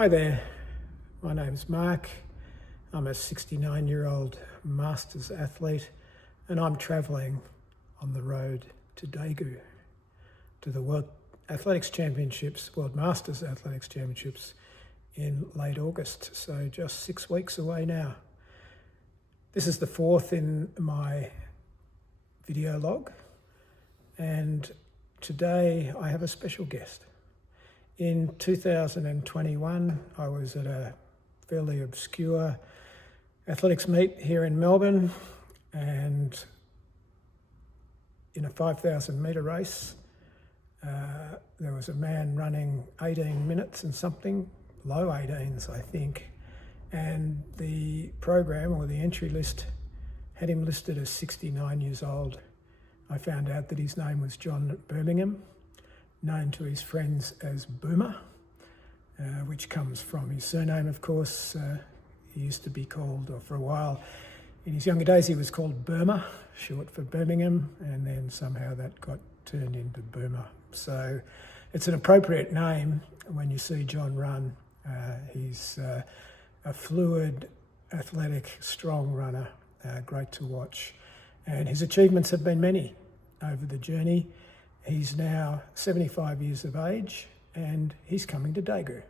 Hi there, my name's Mark. I'm a 69-year-old Masters athlete and I'm travelling on the road to Daegu, to the World Masters Athletics Championships in late August, so just 6 weeks away now. This is the fourth in my video log, and today I have a special guest. In 2021, I was at a fairly obscure athletics meet here in Melbourne, and in a 5,000 metre race, there was a man running 18 minutes and something, low 18s I think, and the program or the entry list had him listed as 69 years old. I found out that his name was John Birmingham, known to his friends as Boomer, which comes from his surname, of course. He used to be called, or for a while, in his younger days, he was called Burma, short for Birmingham, and then somehow that got turned into Boomer. So it's an appropriate name when you see John run. He's a fluid, athletic, strong runner, great to watch. And his achievements have been many over the journey. He's now 75 years of age and he's coming to Daegu,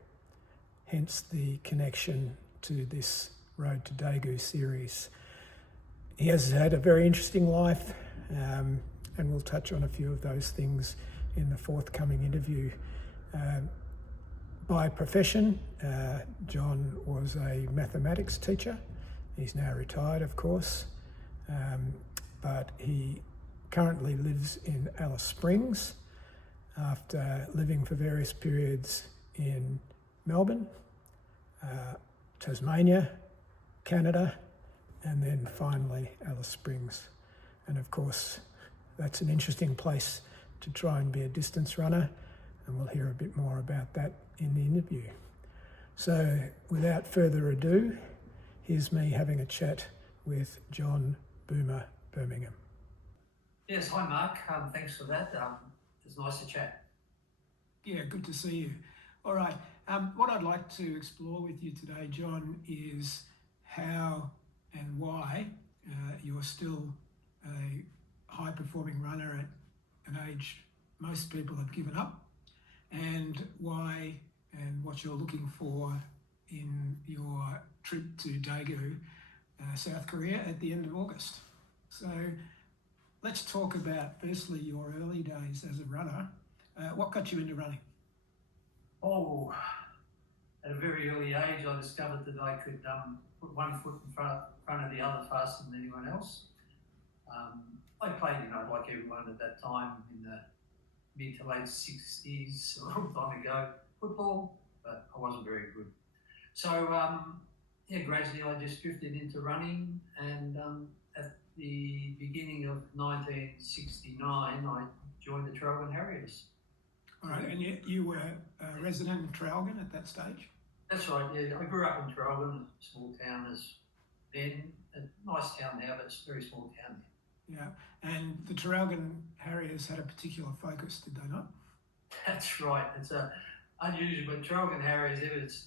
hence the connection to this Road to Daegu series. He has had a very interesting life, and we'll touch on a few of those things in the forthcoming interview. By profession, John was a mathematics teacher. He's now retired, of course, but he currently lives in Alice Springs after living for various periods in Melbourne, Tasmania, Canada, and then finally Alice Springs. And of course, that's an interesting place to try and be a distance runner, and we'll hear a bit more about that in the interview. So without further ado, here's me having a chat with John Boomer Birmingham. Yes, hi Mark, thanks for that. It's nice to chat. Yeah, good to see you. All right, what I'd like to explore with you today, John, is how and why you're still a high-performing runner at an age most people have given up, and why and what you're looking for in your trip to Daegu, South Korea at the end of August. So let's talk about, firstly, your early days as a runner. What got you into running? Oh, at a very early age, I discovered that I could put one foot in front of the other faster than anyone else. I played, like everyone at that time in the mid to late 60s, a long time ago, football, but I wasn't very good. So, gradually I just drifted into running, and at the beginning of 1969, I joined the Traralgon Harriers. All right, and you were a resident in Traralgon at that stage? That's right, yeah. I grew up in Traralgon, a small town as then. A nice town now, but it's a very small town now. Yeah, and the Traralgon Harriers had a particular focus, did they not? That's right. It's unusual, but Traralgon Harriers,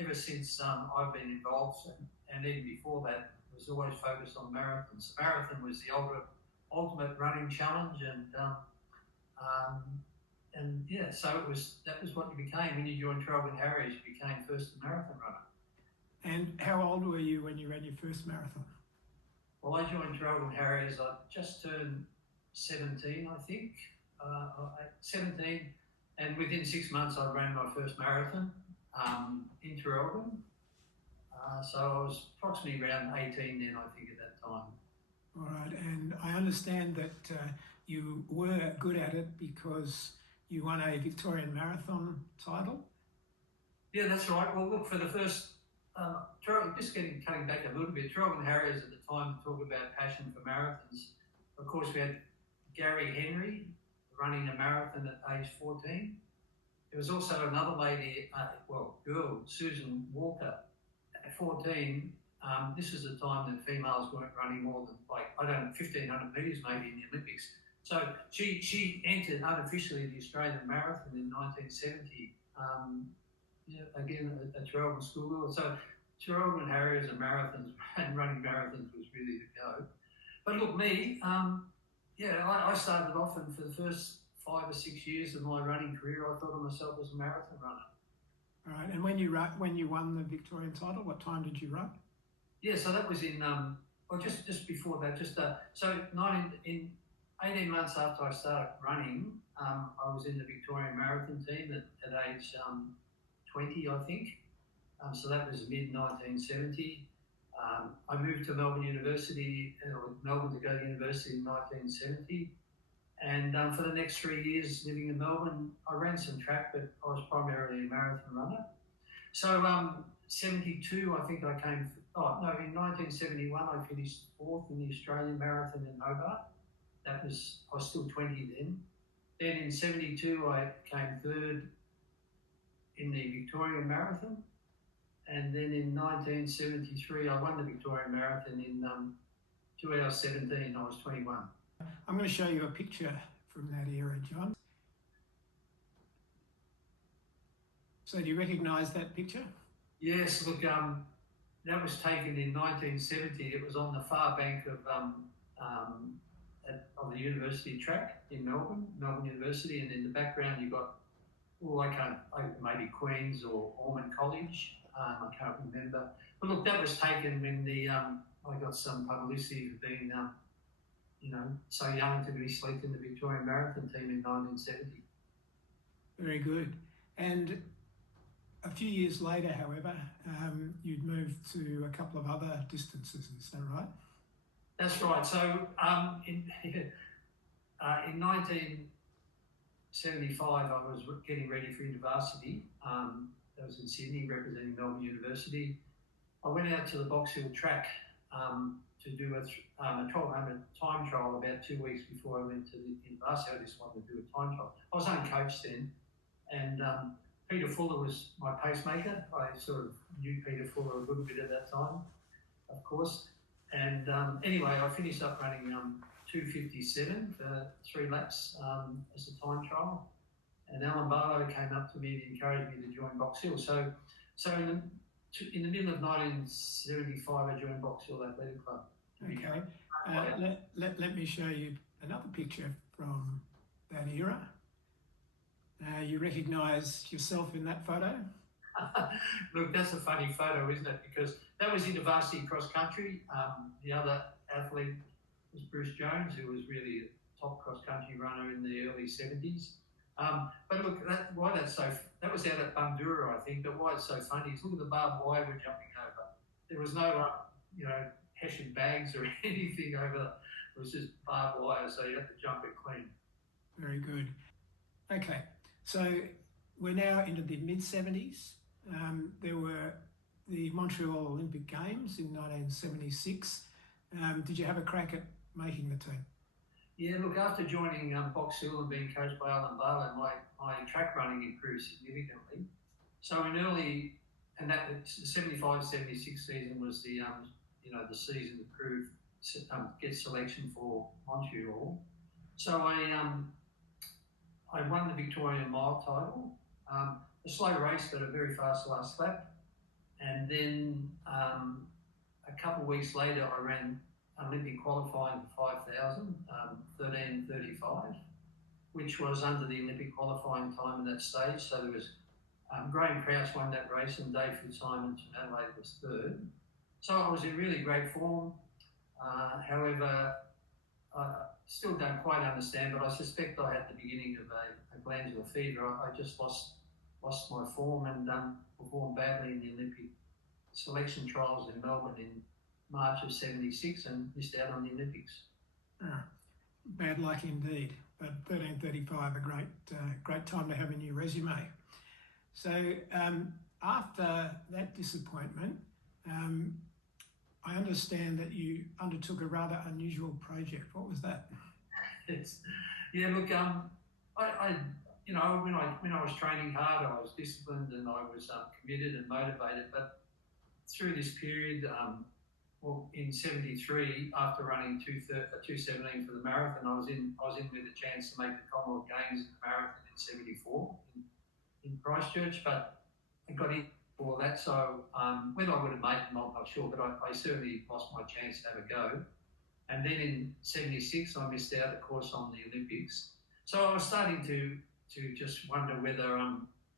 ever since I've been involved, and even before that, was always focused on marathons. Marathon was the ultimate running challenge, so that was what you became when you joined Traralgon Harriers. You became first marathon runner. And how old were you when you ran your first marathon? Well, I joined Traralgon Harriers. I just turned 17, I think. 17, and within 6 months, I ran my first marathon in Traralgon. So I was approximately around 18 then, I think, at that time. All right, and I understand that you were good at it because you won a Victorian Marathon title? Yeah, that's right. Well, look, for the first, cutting back a little bit, Traralgon Harriers at the time talk about passion for marathons. Of course, we had Gary Henry running a marathon at age 14. There was also another lady, girl, Susan Walker, at 14. This is the time that females weren't running more than 1,500 metres maybe in the Olympics. So she entered unofficially the Australian Marathon in 1970. Yeah, again, a Geraldton schoolgirl. So Geraldton Harriers and marathons and running marathons was really the go. But look, me, yeah, I started off, and for the first 5 or 6 years of my running career, I thought of myself as a marathon runner. All right. And when you won the Victorian title, what time did you run? Yeah, so that was in, well, just before that, so 18 months after I started running, I was in the Victorian marathon team at age 20, I think. So that was mid 1970. I moved to Melbourne University, Melbourne to go to university in 1970. And for the next 3 years living in Melbourne, I ran some track, but I was primarily a marathon runner. So 72, I think I came, in 1971, I finished fourth in the Australian Marathon in Hobart. I was still 20 then. Then in 72, I came third in the Victorian Marathon. And then in 1973, I won the Victorian Marathon in 2 hours 17, I was 21. I'm going to show you a picture from that era, John. So do you recognise that picture? Yes, look, that was taken in 1970. It was on the far bank of the university track in Melbourne University, and in the background you've got, maybe Queen's or Ormond College. I can't remember. But look, that was taken when I got some publicity for being, so young to be selected in the Victorian Marathon team in 1970. Very good. And a few years later, however, you'd moved to a couple of other distances, is that right? That's right. So in 1975, I was getting ready for university. That was in Sydney, representing Melbourne University. I went out to the Box Hill track to do a 1200 time trial about 2 weeks before I went to the university. I just wanted to do a time trial. I was uncoached then, and Peter Fuller was my pacemaker. I sort of knew Peter Fuller a little bit at that time, of course. And anyway, I finished up running 2:57 for 3 laps as a time trial. And Alan Barlow came up to me and encouraged me to join Box Hill. So in the middle of 1975, I joined Box Hill Athletic Club. Okay. Let me show you another picture from that era. You recognise yourself in that photo? Look, that's a funny photo, isn't it? Because that was InterVarsity cross country. The other athlete was Bruce Jones, who was really a top cross country runner in the early 70s. But look, that was out at Bundoora, I think. But why it's so funny is look at the barbed wire we're jumping over. There was no, Hessian bags or anything over. It was just barbed wire, so you had to jump it clean. Very good. Okay, so we're now into the mid-70s. There were the Montreal Olympic Games in 1976. Did you have a crack at making the team? Yeah, look, after joining Box Hill and being coached by Alan Barlow, my track running improved significantly. So the 75-76 season was the season to prove get selection for Montreal. So I won the Victorian mile title, a slow race but a very fast last lap, and then a couple of weeks later I ran Olympic qualifying for 5,000, 13:35, which was under the Olympic qualifying time at that stage. So there was Graham Krause won that race and Dave Fitzsimons from Adelaide was third. So I was in really great form. However, I still don't quite understand, but I suspect I had the beginning of a glandular fever. I just lost my form and performed badly in the Olympic selection trials in Melbourne in March of 76 and missed out on the Olympics. Bad luck indeed, but 13:35, a great time to have in your resume. So after that disappointment, I understand that you undertook a rather unusual project. What was that? Yeah, look, when I was training hard, I was disciplined and I was committed and motivated. But through this period, in 73, after running 2:17 for the marathon, I was in with a chance to make the Commonwealth Games in the marathon in 74 in Christchurch. But I got in for that. So whether I would have made them, I'm not sure, but I certainly lost my chance to have a go. And then in '76, I missed out, of course, on the Olympics. So I was starting to just wonder whether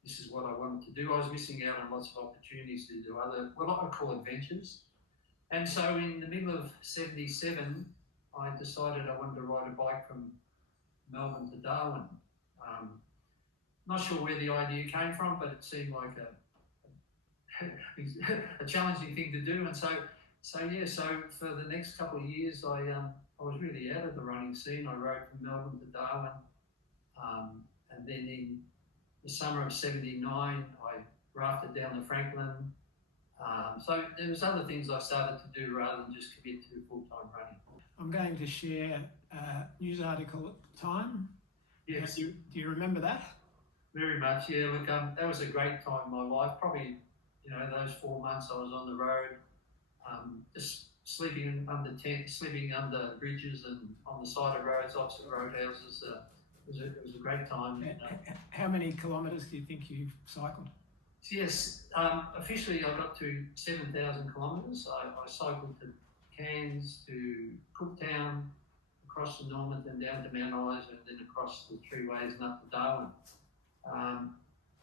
this is what I wanted to do. I was missing out on lots of opportunities to do other, what I call adventures. And so in the middle of '77, I decided I wanted to ride a bike from Melbourne to Darwin. Not sure where the idea came from, but it seemed like a challenging thing to do. And so for the next couple of years, I was really out of the running scene. I rode from Melbourne to Darwin, and then in the summer of '79, I rafted down the Franklin. So there was other things I started to do rather than just commit to full-time running. I'm going to share a news article at the time. Yes. Do you remember that? Very much, yeah. Look, that was a great time in my life. Probably, those 4 months I was on the road, just sleeping under tents, sleeping under bridges and on the side of roads, opposite roadhouses. It was a great time. How many kilometres do you think you've cycled? Yes, officially I got to 7,000 kilometres. I cycled to Cairns, to Cooktown, across to Normanton, down to Mount Isa, and then across the Three Ways and up to Darwin.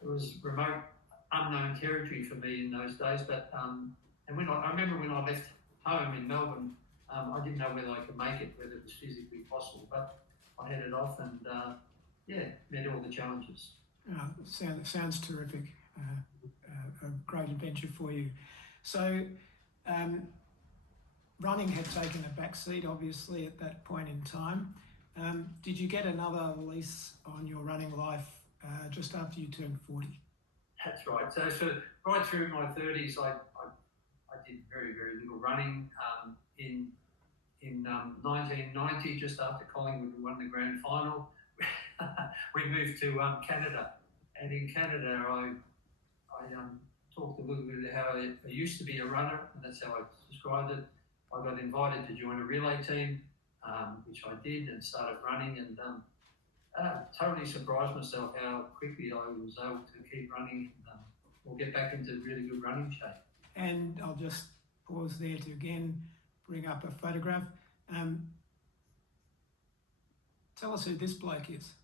It was remote, unknown territory for me in those days, but and I remember when I left home in Melbourne, I didn't know whether I could make it, whether it was physically possible, but I headed off and met all the challenges. Sounds terrific. A great adventure for you. So, running had taken a back seat, obviously, at that point in time. Did you get another lease on your running life just after you turned 40? That's right. So right through my 30s, I did very, very little running. In 1990, just after Collingwood won the grand final, we moved to Canada. And in Canada, I talked a little bit about how I used to be a runner, and that's how I described it. I got invited to join a relay team, which I did, and started running, and totally surprised myself how quickly I was able to keep running. We'll get back into really good running shape. And I'll just pause there to again bring up a photograph. Tell us who this bloke is.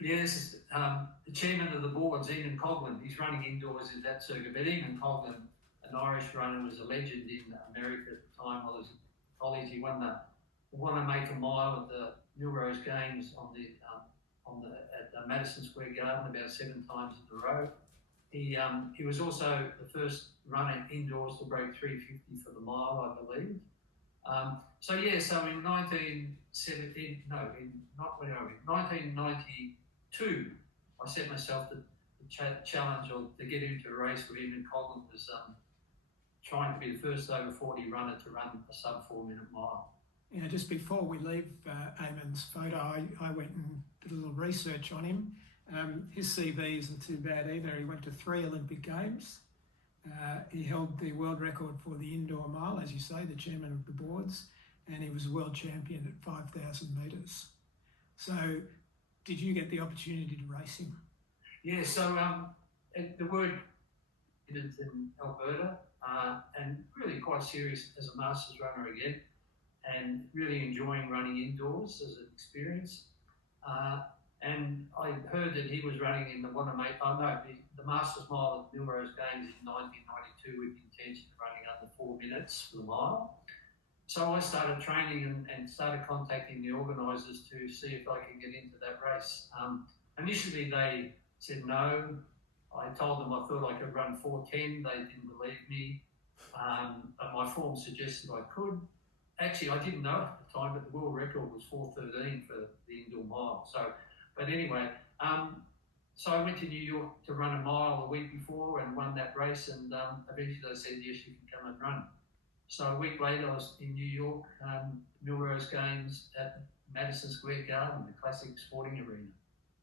Yes, the chairman of the board, Ian Coghlan. He's running indoors in that circuit. But Ian Coghlan, an Irish runner, was a legend in America at the time. While I was in college, he won to make a mile at the Millrose Games at Madison Square Garden about 7 times in a row. He was also the first runner indoors to break 3:50 for the mile, I believe. So in 1992, I set myself the challenge to get into a race where Ian Coghlan was trying to be the first over 40 runner to run a sub 4-minute mile. Just before we leave Eamon's photo, I went and did a little research on him. His CV isn't too bad either. He went to 3 Olympic Games. He held the world record for the indoor mile, as you say, the chairman of the boards, and he was a world champion at 5,000 metres. So, did you get the opportunity to race him? Yeah, so the word is in Alberta, and really quite serious as a masters runner again, and really enjoying running indoors as an experience. And I heard that he was running in the Masters Mile at the Millrose Games in 1992 with the intention of running under 4 minutes for the mile. So I started training and started contacting the organisers to see if I could get into that race. Initially they said no. I told them I thought I could run 4:10. They didn't believe me. But my form suggested I could. Actually, I didn't know at the time, but the world record was 4:13 for the indoor mile. But anyway, so I went to New York to run a mile a week before and won that race, and eventually they said, yes, you can come and run. So a week later I was in New York, Millrose Games at Madison Square Garden, the classic sporting arena.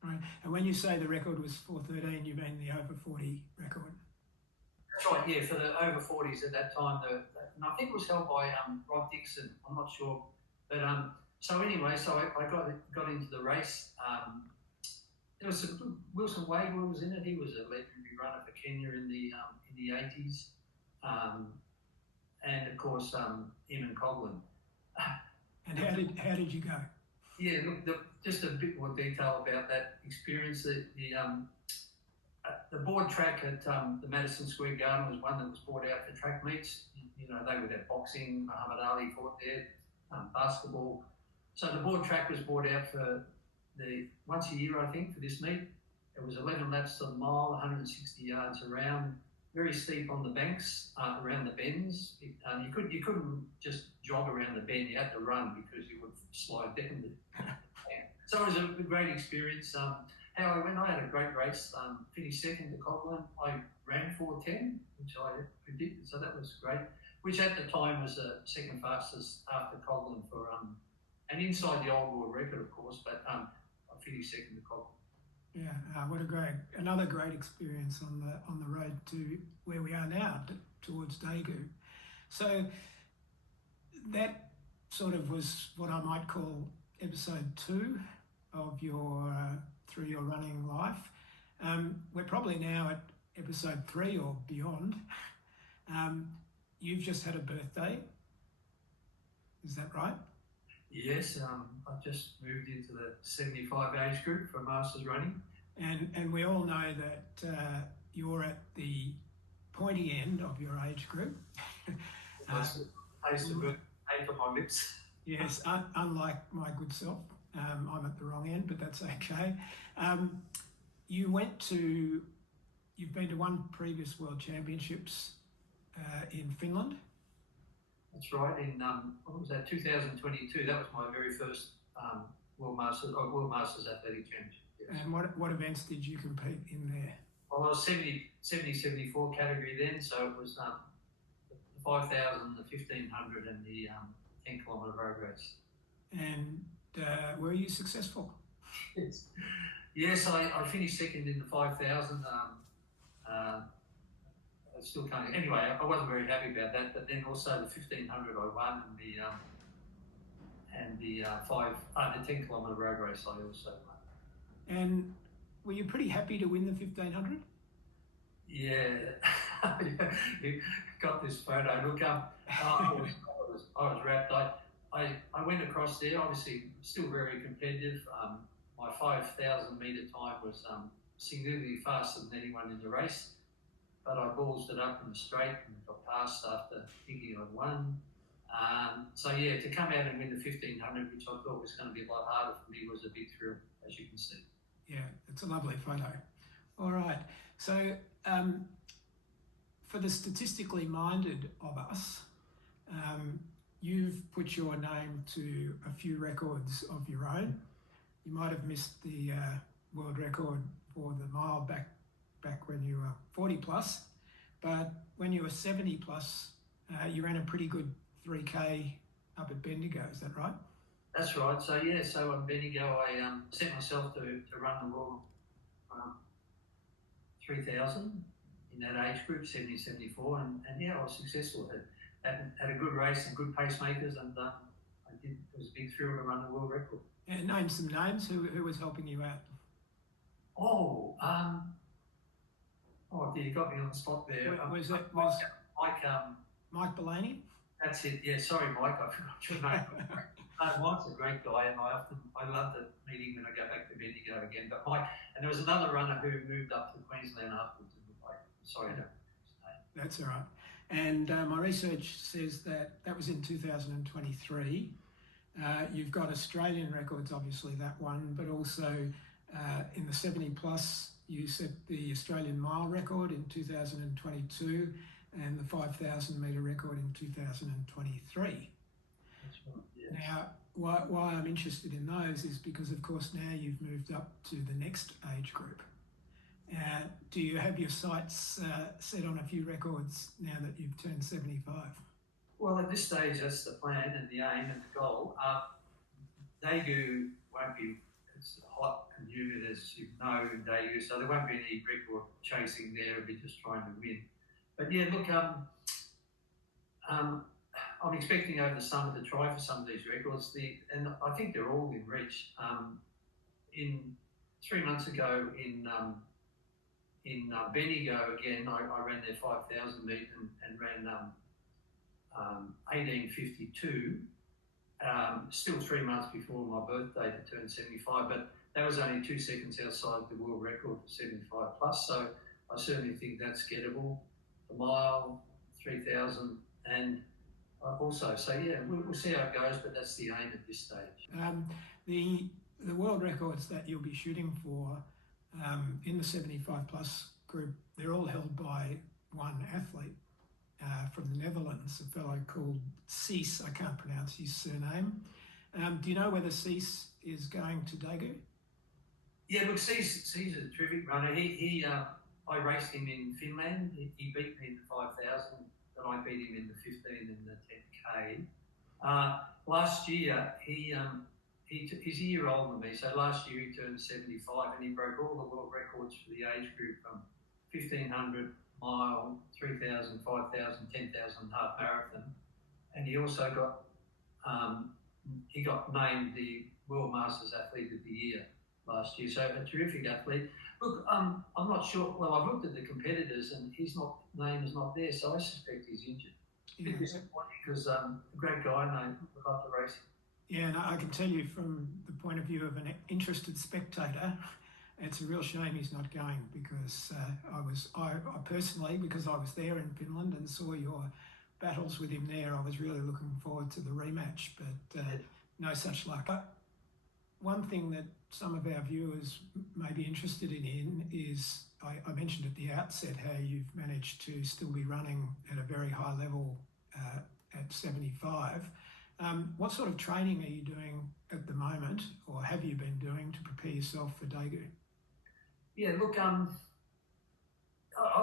Right, and when you say the record was 4:13, you mean the over 40 record? That's right, yeah, for the over 40s at that time, and I think it was held by Rod Dixon, I'm not sure. But so anyway, so I got into the race. there was some, Wilson Wagle was in it. He was a legendary runner for Kenya in the 80s, and of course Eamon Coghlan. And how did you go? Yeah, look, just a bit more detail about that experience. The board track at the Madison Square Garden was one that was brought out for track meets. You know, they would have boxing, Muhammad Ali fought there, basketball. So the board track was brought out for once a year, I think, for this meet. It was 11 laps to the mile, 160 yards around, very steep on the banks, around the bends. You couldn't just jog around the bend, you had to run because you would slide down. So it was a great experience. How I went, I had a great race, finished second to Coghlan. I ran 4:10, which I predicted, so that was great. Which at the time was the second fastest after Coghlan for, and inside the old world record, of course, but I finished second to Coghlan. Yeah, another great experience on the road to where we are now, towards Daegu. So that sort of was what I might call episode 2 of your through your running life. We're probably now at episode 3 or beyond. You've just had a birthday. Is that right? Yes, I've just moved into the 75 age group for Masters running. And we all know that you're at the pointy end of your age group. Taste of good age on my lips. Yes, unlike my good self. I'm at the wrong end, but that's okay. You've been to one previous World Championships in Finland. That's right. In what was that? 2022. That was my very first World Masters Athletic Championship. Yes. And what events did you compete in there? Well, I was 74 category then, so it was the 5,000, the 1,500, and the 10-kilometre road race. And were you successful? Yes, I finished second in the 5,000. I still can't. Anyway, I wasn't very happy about that. But then also the 1,500 I won, and the 10-kilometre road race I also won. And were you pretty happy to win the 1,500? Yeah, you got this photo. Look, I was wrapped. I went across there. Obviously, still very competitive. My 5,000 metre time was significantly faster than anyone in the race. But I ballsed it up in the straight and got past after thinking I'd won. So yeah, to come out and win the 1,500, which I thought was going to be a lot harder for me, was a big thrill, as you can see. Yeah, it's a lovely photo. All right, so for the statistically minded of us, you've put your name to a few records of your own. You might have missed the world record for the mile back when you were 40 plus, but when you were 70 plus, you ran a pretty good 3K up at Bendigo, is that right? That's right. So yeah, so on Bendigo, I set myself to run the world 3,000 in that age group, 70, 74, and yeah, I was successful. Had a good race and good pacemakers, and it was a big thrill to run the world record. Yeah, name some names. Who was helping you out? You got me on the spot there. Was Mike Bellany? That's it. Yeah, sorry, Mike. I forgot your name. Mike's a great guy, and I love the meeting when I go back to Bendigo again. But Mike, and there was another runner who moved up to Queensland afterwards. Sorry, I don't know his name. That's all right. And my research says that was in 2023. You've got Australian records, obviously that one, but also in the 70 plus, you set the Australian mile record in 2022 and the 5,000 metre record in 2023. That's right, yes. Now, why I'm interested in those is because, of course, now you've moved up to the next age group. Do you have your sights set on a few records now that you've turned 75? Well, at this stage, that's the plan and the aim and the goal. Daegu won't be as hot and humid as you know in Daegu, so there won't be any record chasing there. It'll be just trying to win. But yeah, look, I'm expecting over the summer to try for some of these records, and I think they're all in reach. In 3 months ago in Bendigo again, I ran their 5,000 metre and ran 18:52. Still 3 months before my birthday to turn 75, but that was only 2 seconds outside the world record for 75 plus. So I certainly think that's gettable. The mile, 3,000, and also, so yeah, we'll see how it goes, but that's the aim at this stage. The world records that you'll be shooting for in the 75 plus group, they're all held by one athlete from the Netherlands, a fellow called Cees. I can't pronounce his surname. Do you know whether Cees is going to Daegu? Yeah, look, Cees is a terrific runner. I raced him in Finland. He beat me in the 5,000, and I beat him in the 15 and the 10K. Last year, he's a year older than me, so last year he turned 75 and he broke all the world records for the age group from 1,500 mile, 3,000, 5,000, 10,000 half marathon. And he also got named the World Masters Athlete of the Year last year. So a terrific athlete. Look, I'm not sure. Well, I've looked at the competitors and his name is not there, so I suspect he's injured. A bit disappointing because a great guy and I would love to race him. Yeah, and I can tell you from the point of view of an interested spectator, it's a real shame he's not going because I personally, because I was there in Finland and saw your battles with him there, I was really looking forward to the rematch, but no such luck. One thing that some of our viewers may be interested in is, I mentioned at the outset how you've managed to still be running at a very high level at 75. What sort of training are you doing at the moment, or have you been doing to prepare yourself for Daegu? Yeah, look, I've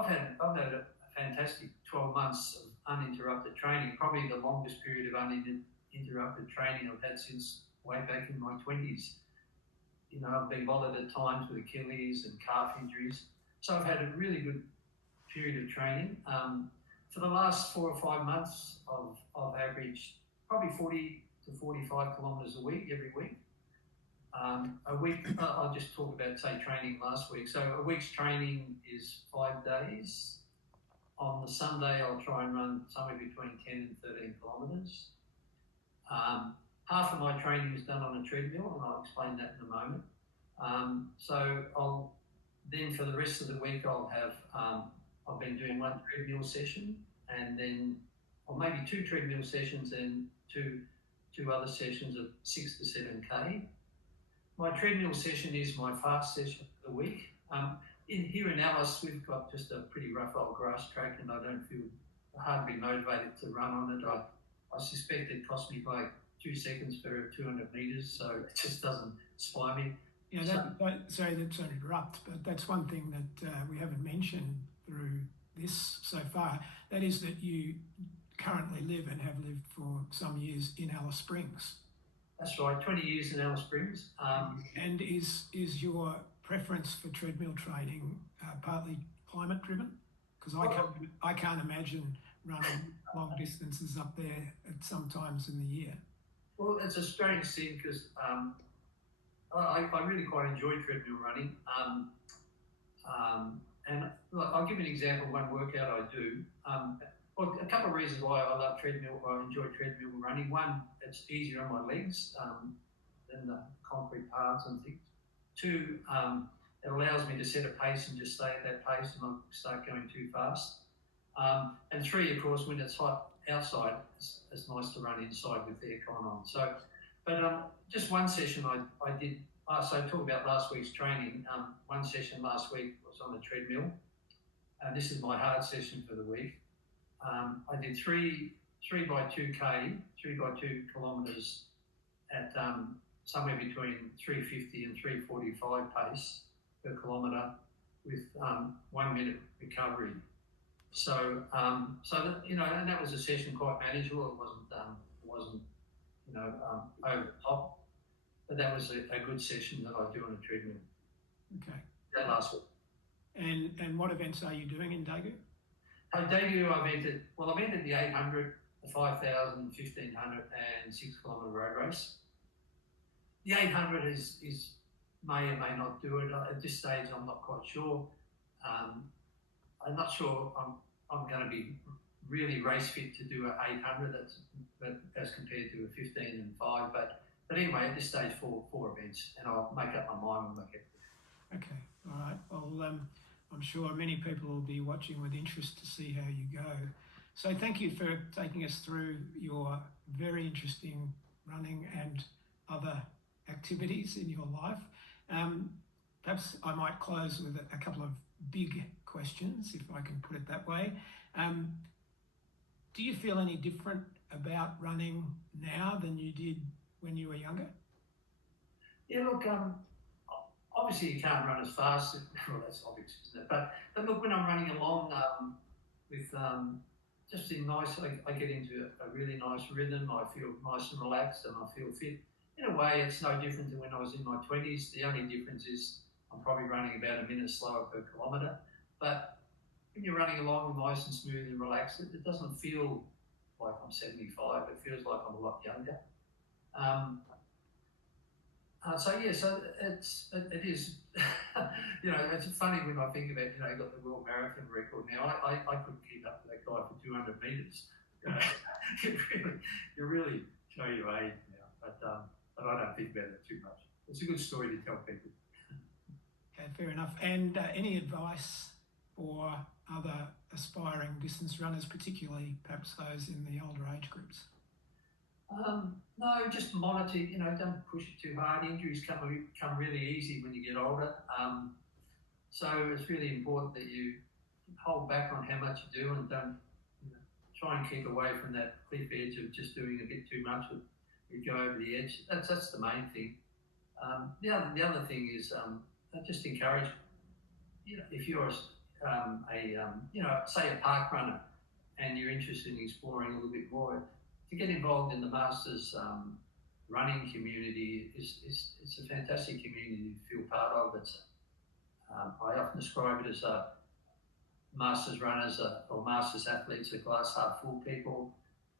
had a fantastic 12 months of uninterrupted training, probably the longest period of uninterrupted training I've had since way back in my 20s. You know, I've been bothered at times with Achilles and calf injuries. So I've had a really good period of training. For the last 4 or 5 months, I've averaged probably 40 to 45 kilometres a week, every week. A week, I'll just talk about, say, training last week. So a week's training is 5 days. On the Sunday, I'll try and run somewhere between 10 and 13 kilometres. Half of my training is done on a treadmill, and I'll explain that in a moment. So then for the rest of the week, I've been doing one treadmill session, and then, or maybe 2 treadmill sessions and two other sessions of 6 to 7K. My treadmill session is my fast session for the week. Here in Alice, we've got just a pretty rough old grass track, and I don't feel hardly motivated to run on it. I suspect it cost me like 2 seconds for 200 metres, so it just doesn't inspire me. Yeah, sorry to interrupt, but that's one thing that we haven't mentioned through this so far. That is that you currently live and have lived for some years in Alice Springs. That's right, 20 years in Alice Springs. And is your preference for treadmill training partly climate driven? Because I can't imagine running long distances up there at some times in the year. Well, it's a strange thing because I really quite enjoy treadmill running. And look, I'll give you an example of one workout I do. Well, a couple of reasons why I love treadmill, or enjoy treadmill running. One, it's easier on my legs than the concrete paths and things. 2, it allows me to set a pace and just stay at that pace and not start going too fast. And 3, of course, when it's hot outside, it's nice to run inside with the aircon on. So, but just one session I did. So talk about last week's training. One session last week was on the treadmill, and this is my hard session for the week. I did 3 by 2K, 3 by 2 kilometres at somewhere between 350 and 345 pace per kilometre with 1 minute recovery. So that, you know, and that was a session quite manageable. It wasn't over the top, but that was a good session that I do on a treadmill. Okay. That last week. And what events are you doing in Daegu? Daegu, I've entered the 800, the 5,000, 1,500 and 6 kilometre road race. The 800 is may or may not do it. At this stage, I'm not quite sure. I'm not sure I'm going to be really race fit to do an 800. As compared to a 15 and 5. But anyway, at this stage, four events, and I'll make up my mind when I get there. Okay, all right. Well, I'm sure many people will be watching with interest to see how you go. So thank you for taking us through your very interesting running and other activities in your life. Perhaps I might close with a couple of big questions, if I can put it that way. Do you feel any different about running now than you did when you were younger? Yeah, look, obviously you can't run as fast. Well, that's obvious, isn't it? But look, when I'm running along with just in nice, I get into a really nice rhythm. I feel nice and relaxed, and I feel fit. In a way, it's no different than when I was in my 20s. The only difference is I'm probably running about a minute slower per kilometre. But when you're running along nice and smooth and relaxed, it doesn't feel like I'm 75. It feels like I'm a lot younger. So it is, it's funny when I think about, I got the world marathon record now. I couldn't keep up with that guy for 200 metres. You really show your age now, but I don't think about it too much. It's a good story to tell people. Okay, fair enough. And any advice for other aspiring distance runners, particularly perhaps those in the older age groups? No, just monitor. Don't push it too hard. Injuries come really easy when you get older. So it's really important that you hold back on how much you do, and don't try and keep away from that cliff edge of just doing a bit too much. You go over the edge. That's the main thing. The other thing is just encourage. If you're say a park runner, and you're interested in exploring a little bit more, to get involved in the Masters running community it's a fantastic community to feel part of. I often describe it as Masters runners or Masters athletes are glass half full people.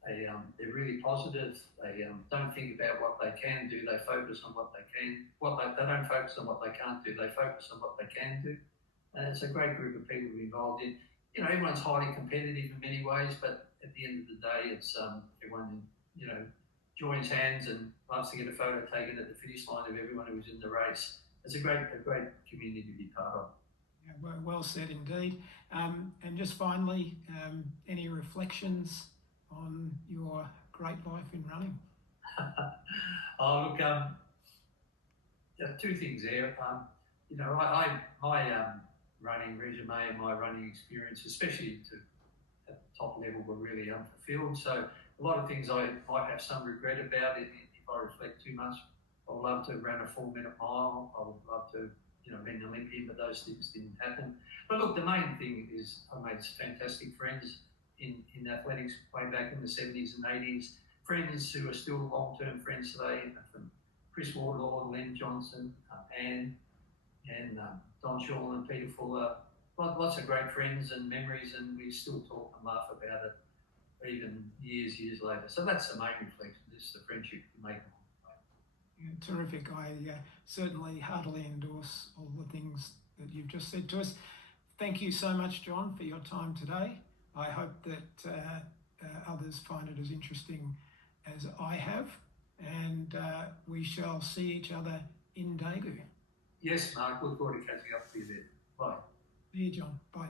They're really positive. They don't think about what they can do. They focus on what they can. They don't focus on what they can't do. They focus on what they can do. And it's a great group of people to be involved in. Everyone's highly competitive in many ways, but at the end of the day, it's everyone joins hands and loves to get a photo taken at the finish line of everyone who was in the race. It's a great community to be part of. Yeah, well said indeed. And just finally, any reflections on your great life in running? Oh, look, two things there. My running resume and my running experience, especially at the top level, were really unfulfilled. So a lot of things I might have some regret about it if I reflect too much. I would love to have ran a 4-minute mile. I would love to been an Olympian, but those things didn't happen. But look, the main thing is I made fantastic friends in athletics way back in the 70s and 80s. Friends who are still long-term friends today, from Chris Wardlaw, Len Johnson, Anne, and Don Shaw and Peter Fuller. Lots of great friends and memories, and we still talk and laugh about it even years later. So that's the main reflection, is the friendship you make. Yeah, terrific. I certainly heartily endorse all the things that you've just said to us. Thank you so much, John, for your time today. I hope that others find it as interesting as I have, and we shall see each other in Daegu. Yes, Mark. Look forward to catching up with you there. Bye. See you, John. Bye.